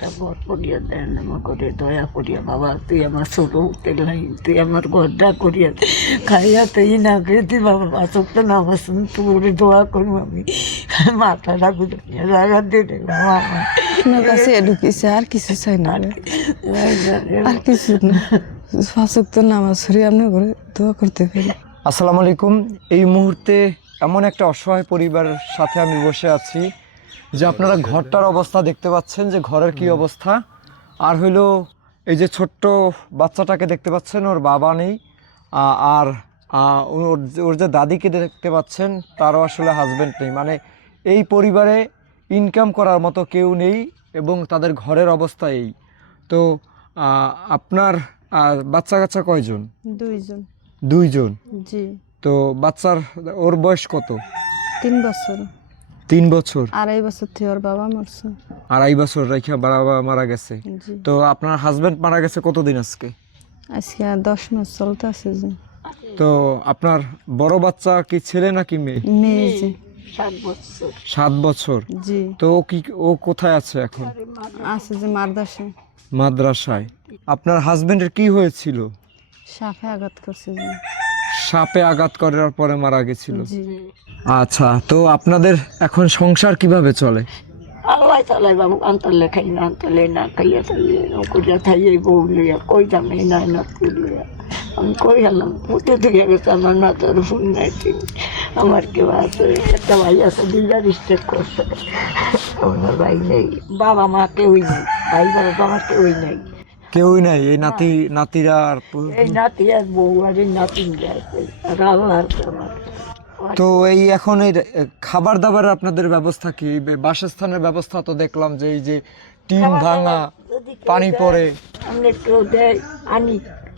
একটা ঘর করিয়া দেন আমার করে দয়া করিয়া বাবা, তুই আমার ছোট উঠতে লাই, তুই আমার ঘরটা করিয়া দে। খাইয়া তুই না খেতে বাবা, বাসক তো নামাজ তোর দোয়া করবো আমি, মাথাটা ঘুরিয়ে জায়গা দিয়ে দে বাবা আমার। আপনার কাছে ঢুকেছে, আর কিছু চাই না রে। আর কিছু না, ফাঁসক তো নামাজ সরি আপনি করে দোয়া করতে পারি। আসসালামু আলাইকুম। এই মুহূর্তে এমন একটা অসহায় পরিবারের সাথে আমি বসে আছি যে আপনারা ঘরটার অবস্থা দেখতে পাচ্ছেন, যে ঘরের কি অবস্থা। আর হইলো এই যে ছোট্ট বাচ্চাটাকে দেখতে পাচ্ছেন, ওর বাবা নেই। আর ওর যে দাদিকে দেখতে পাচ্ছেন, তারও আসলে হাজব্যান্ড নেই। মানে এই পরিবারে ইনকাম করার মতো কেউ নেই এবং তাদের ঘরের অবস্থা এই। তো আপনার বাচ্চা কাচ্চা কয়জন? দুইজন। দুইজন? জি। তো বাচ্চার ওর বয়স কত? 3 বছর। 3 বছর? 2.5 বছর থেকে ওর বাবা মরছে। 2.5 বছর রেখে বাবা মারা গেছে। জি। তো আপনার হাজবেন্ড মারা গেছে কতদিন আজকে? আজকে 10 মাস চলতে আছে। জি। তো আপনার বড় বাচ্চা কি ছেলে নাকি মেয়ে? মেয়ে। জি। 7 বছর। 7 বছর? জি। তো ও কোথায় আছে এখন? আছে যে মাদ্রাসায়। মাদ্রাসায়। আপনার হাজবেন্ডের কি হয়েছিল? সাপে আঘাত করছে। জি। সাপে আঘাত করার পরে মারা গেছিল? জি। আচ্ছা, তো আপনাদের এখন সংসার কিভাবে চলে? আল্লাহ চালাই বাবু, আন্তলে খাই না, আন্তলে না খাইয়া চালিয়ে করিয়া খাইয়ে বউ লইয়া কই দাম এই না না লইয়া আমি কই গেলাম পুঁতে থেকে গেছে। আমার মাথার ফোন নাই, আমার কেউ আছে, একটা ভাই আছে, 2বার স্টেট করছে, আমার ভাই নেই, বাবা মা কেউই নেই, ভাই বাবা তো আমার কেউই নেই, কেউই নাই। এই নাতিরা আর এই নাতি আর বউ আর এই নাতি আছে, আর আল্লাহ আছে আমার। তো এই এখন এই খাবার দাবারের আপনাদের ব্যবস্থা কি? বাসস্থানের ব্যবস্থা তো দেখলাম যে এই যে টিন ভাঙা, পানি পড়ে। আমরা কেউ দেয় আনি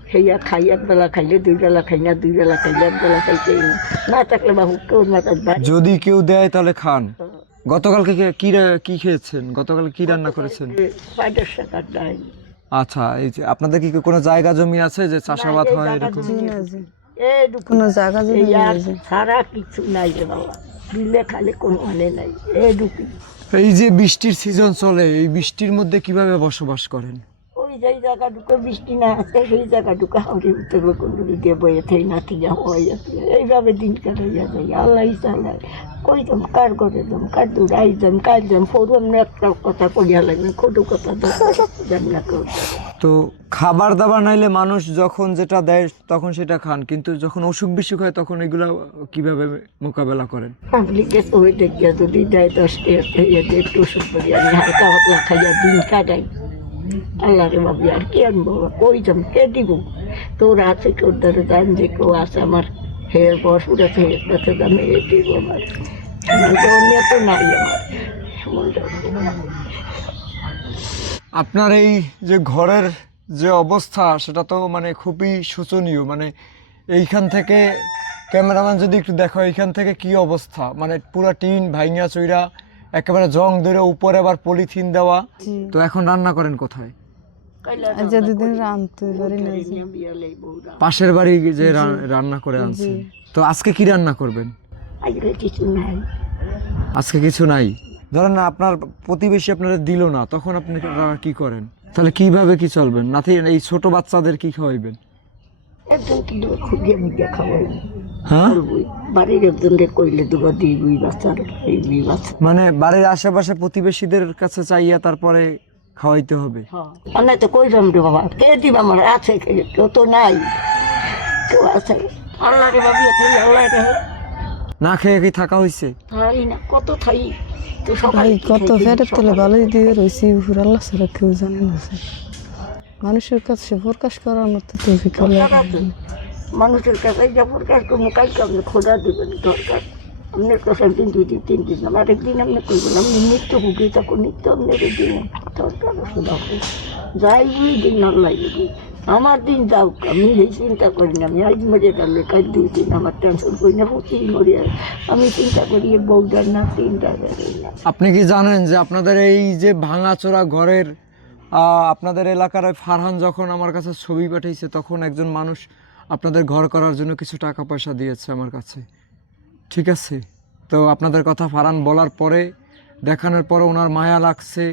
খাইয়া খাই, 1 বেলা খাইলে 2 বেলা খাই না, 2 বেলা খাইলে 1 বেলা খাইতেই না, না থাকলে বাবু কেউ না থাকবে। যদি কেউ দেয় তাহলে খান। গতকালকে কি খেয়েছেন? গতকাল কি রান্না করেছেন? পাইটার শাকার ডাই। আচ্ছা, এই যে আপনাদের কি কোনো জায়গা জমি আছে যে চাষাবাদ হয় এরকম? জি না। জি। কোনো জায়গা জমি আর নেই। জি। সারা কিছু নাই রে বাবা, দিলে খালি কোনো মানে নাই এইটুকু। এই যে বৃষ্টির সিজন চলে, এই বৃষ্টির মধ্যে কিভাবে বসবাস করেন? ওই যেই জায়গা ঢুকে বৃষ্টি না আছে, সেই জায়গা ঢুকে হাওড়ি উত্তর কুণ্ডুরি দিয়ে বইয়ে থেকে নাতি যা হইয়া এইভাবে দিন কাটাইয়া যাই। আল্লাহ চালায় কই যাম, কার করে যাম, কার দূর আই যাম, কার যাম, ফোরম একটা কথা পড়িয়া লাগবে, কটু কথা যাম না কেউ। তো খাবার দাবার নাইলে মানুষ যখন যেটা দেয় তখন সেটা খান, কিন্তু যখন অসুখ বিসুখ হয় তখন এগুলো কিভাবে মোকাবেলা করেন? পাবলিকে সবাই দেখিয়া যদি দেয় 10 টাকা খাইয়া দিয়ে একটু ওষুধ করি, আমি হালকা পাতলা খাইয়া দিন কাটাই। আল্লাহ রে বাবু, আর কি আনবো, কই যাম, কে দিব? তোর আছে কেউ ধরে যান, যে কেউ আছে আমার হের বসুর আছে, হের কাছে যান, এ দিব আমার অন্য তো নাই আমার আপনার এই যে ঘরের যে অবস্থা, সেটা তো মানে খুবই শোচনীয়। মানে এইখান থেকে ক্যামেরাম্যান যদি একটু দেখো, এইখান থেকে কি অবস্থা, মানে পুরা টিন ভাইঙা চইরা একেবারে জং ধরে, উপরে আবার পলিথিন দেওয়া। তো এখন রান্না করেন কোথায়? আজ দুদিন রাঁধতে পারি না। জি। পাশের বাড়ি যে রান্না করে আনছে। তো আজকে কি রান্না করবেন? আজকে কিছু নাই। আজকে কিছু নাই? ধরেন না আপনার প্রতিবেশী আপনারা দিল না, তখন আপনি কি করেন? তাহলে কিভাবে কি চলবেন? নাতি এই ছোট বাচ্চাদের কি খাওয়াইবেন? একজন কিলো খুঁজে মিটে খাওয়াই। হ্যাঁ, বাড়ির একজনকে কইলে দুটো দিবই বাচ্চার, এই বাচ্চা মানে বাড়ির আশেপাশে প্রতিবেশীদের কাছে চাইয়া তারপরে খাওয়াইতে হবে। অনেক তো কইলাম রে বাবা, কে দিব, আমার আছে কেউ তো নাই, কেউ আছে। আল্লাহ রে বাবু, আল্লাহ রে না খেয়ে কি থাকা হয়েছে? থাই না, কত থাই তো ভাই সবাই কত ফেরত তেলে ভালোই দিয়ে রয়েছি, উপর আল্লাহ ছাড়া কেউ জানে না। মানুষের কাছে প্রকাশ করার মতো তো মানুষের কাছে যা প্রকাশ করবো, কালকে আপনি খোদা দেবেন দরকার। আপনার কাছে একদিন 2 দিন 3 দিন, আমার একদিন আপনি করবেন, আপনি নিত্য ভুগি তখন নিত্য আপনার দিন দরকার খোদা যাই বুঝি দিন আল্লাহ বুঝি। আমার দিন যাও, আমি এই চিন্তা করি না, আমি আজ মরে গেলে কাজ 2 দিন আমার টেনশন করি না, প্রচুর মরে আমি চিন্তা করি বউটার না চিন্তা করি না। আপনি কি জানেন যে আপনাদের এই যে ভাঙাচোরা ঘরের আপনাদের এলাকার ফারহান যখন আমার কাছে ছবি পাঠিয়েছে, তখন একজন মানুষ আপনাদের ঘর করার জন্য কিছু টাকা পয়সা দিয়েছে আমার কাছে, ঠিক আছে? তো আপনাদের কথা ফারহান বলার পরে, দেখানোর পরে ওনার মায়া লাগছে,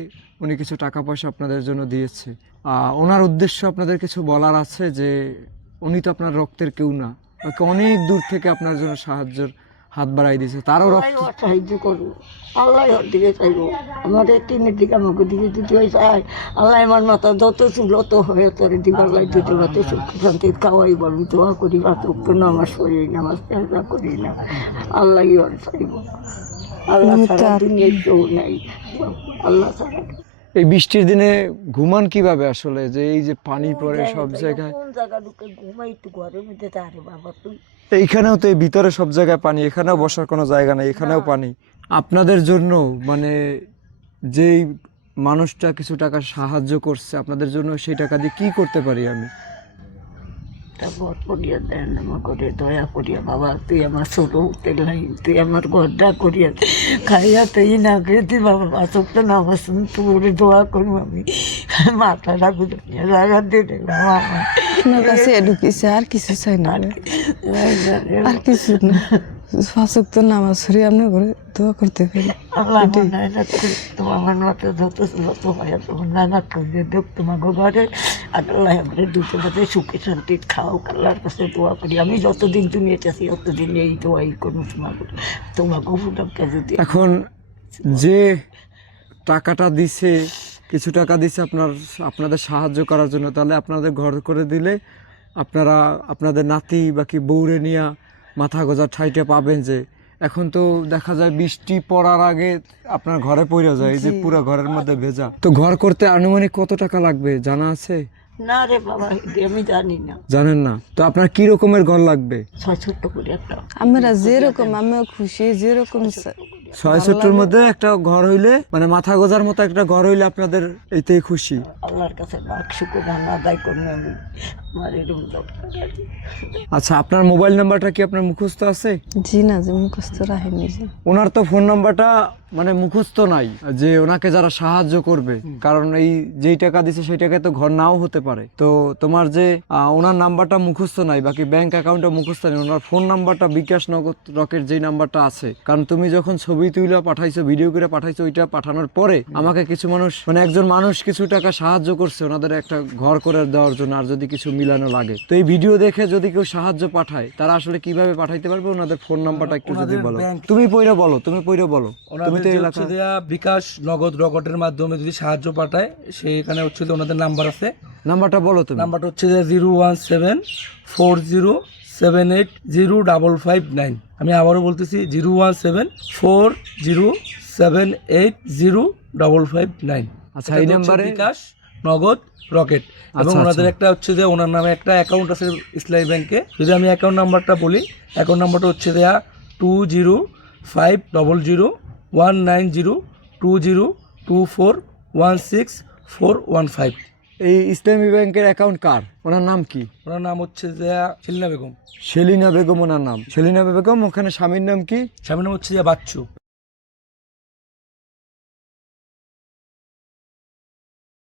উনি কিছু টাকা পয়সা আপনাদের জন্য দিয়েছে। ওনার উদ্দেশ্য আপনাদের কিছু বলার আছে যে উনি তো আপনার রক্তের কেউ না, ওকে অনেক দূর থেকে আপনার জন্য সাহায্যের হাত বাড়াই দিয়েছে, তারও রক্ত। আল্লাহ ওর সাহায্য করবো, আল্লাহ ওর দিকে চাইবো, আমাদের তিনের দিকে আমাকে দিকে দিতে হয় চাই। আল্লাহ আমার মাথা যত চুল অত হয়ে তোর দিবার লাই দিতে পারতে সুখ শান্তি খাওয়াই বলি, দোয়া করি, বাতুক না আমার শরীর নামাজ চেষ্টা করি না, আল্লাহ ওর চাইবো। আল্লাহ ছাড়া দুনিয়ায় কেউ নেই, আল্লাহ ছাড়া। এই বৃষ্টির দিনে ঘুমান কিভাবে আসলে, যে এই যে পানি পড়ে সব জায়গায়? কোন জায়গা ঢুকে ঘুমাই একটু ঘরের মধ্যে তারে বাবা তুই। এইখানেও তো এই ভিতরে সব জায়গায় পানি, এখানেও বসার কোনো জায়গা নেই, এখানেও পানি। আপনাদের জন্য মানে যেই মানুষটা কিছু টাকা সাহায্য করছে আপনাদের জন্য, সেই টাকা দিয়ে কি করতে পারি আমি? ঘর করিয়া দেন আমাকে, দয়া করিয়া বাবা, তুই আমার ছোট উঠতে লাই, তুই আমার ঘরটা করিয়া খাইয়া তুই না খেতে বাবা, বাসক তো নামাজ তোর দোয়া করবো আমি, মাথাটা গুলিয়ে জায়গা দিয়ে দে বাবা আমার। আপনার কাছে ঢুকেছে, আর কিছু চাই না, আর কিছু না। ফাঁসক তো নামাজ সরি আপনি করে দোয়া করতে পারি। আল্লাহ তোমার মতো যত যত হয় তোমার নানা করে দেখ তোমাকে ঘরে, আর আল্লাহ আমাদের দুটো বাজে সুখে শান্তি খাও, আল্লাহর কাছে দোয়া করি। আমি যতদিন তুমি এটা আছি ততদিন এই দোয়াই করবো তোমাকে, তোমাকে ফুটাকে যদি। এখন যে টাকাটা দিছে, কিছু টাকা দিছে আপনাদের সাহায্য করার জন্য, তাহলে আপনাদের ঘর করে দিলে আপনারা আপনাদের নাতি বা কি বউরে নিয়ে মাথা গোজার ঠাইটা পাবেন। যে এখন তো দেখা যায় বৃষ্টি পড়ার আগে আপনার ঘরে পড়ে যায়, এই যে পুরো ঘরের মধ্যে ভেজা। তো ঘর করতে আনুমানিক কত টাকা লাগবে জানা আছে? না রে বাবা, আমি জানি না। জানেন না? তো আপনার কি রকমের ঘর লাগবে? 6 করে একটা। আমরা যেরকম, আমিও খুশি যেরকম 6 মধ্যে একটা ঘর হইলে, মানে মাথা গোজার মতো একটা ঘর হইলে আপনাদের এইতেই খুশি। আল্লাহর কাছে লাখ শুকর আদায় করবো আমি, আমার এরকম দরকার আছে। আচ্ছা, আপনার মোবাইল নাম্বারটা কি আপনার মুখস্থ আছে? জি না, যে মুখস্থ রাখেনি যে। ওনার তো ফোন নাম্বারটা মানে মুখস্থ নাই, যে ওনাকে যারা সাহায্য করবে, কারণ এই যেই টাকা দিছে সেই টাকায় তো ঘর নাও হতে পারে। তো তোমার যে ওনার নাম্বারটা মুখস্থ নাই, বাকি ব্যাংক অ্যাকাউন্টটা মুখস্থ নেই, ওনার ফোন নাম্বারটা বিকাশ নগদ রকেট যেই নাম্বারটা আছে। কারণ তুমি যখন ছবি তুলে পাঠাইছো, ভিডিও করে পাঠাইছো, ওইটা পাঠানোর পরে আমাকে কিছু মানুষ, মানে একজন মানুষ কিছু টাকা সাহায্য করছে ওনাদের একটা ঘর করে দেওয়ার জন্য, আর যদি কিছু মিলানো লাগে। তো এই ভিডিও দেখে যদি কেউ সাহায্য পাঠায়, তারা আসলে কিভাবে পাঠাইতে পারবে? ওনাদের ফোন নাম্বারটা একটু যদি বলো। তুমি পইরা বলো, তুমি পইরা বলো। তুমি তো এলাকা বিকাশ নগদ রকেটের মাধ্যমে যদি সাহায্য পাঠায়, সেখানে হচ্ছে যে ওনাদের নাম্বার আছে। নাম্বারটা বলো তুমি। নাম্বারটা হচ্ছে যে 01740700559। আমি আবারও বলতেছি 01740700559। আচ্ছা, এই নাম্বারে বিকাশ নগদ রকেট। এবং আচ্ছা, ওনাদের একটা হচ্ছে যে ওনার নামে একটা অ্যাকাউন্ট আছে ইসলামী ব্যাংকে। যদি আমি অ্যাকাউন্ট নাম্বারটা বলি, অ্যাকাউন্ট নাম্বারটা হচ্ছে দেয়া 205000202416416415। এই ইসলামী ব্যাংকের অ্যাকাউন্ট কার? ওনার নাম কি? ওনার নাম হচ্ছে যে সেলিনা বেগম। সেলিনা বেগম ওনার নাম। সেলিনা বেগম, ওখানে স্বামীর নাম কি? স্বামীর নাম হচ্ছে যে বাচ্চু।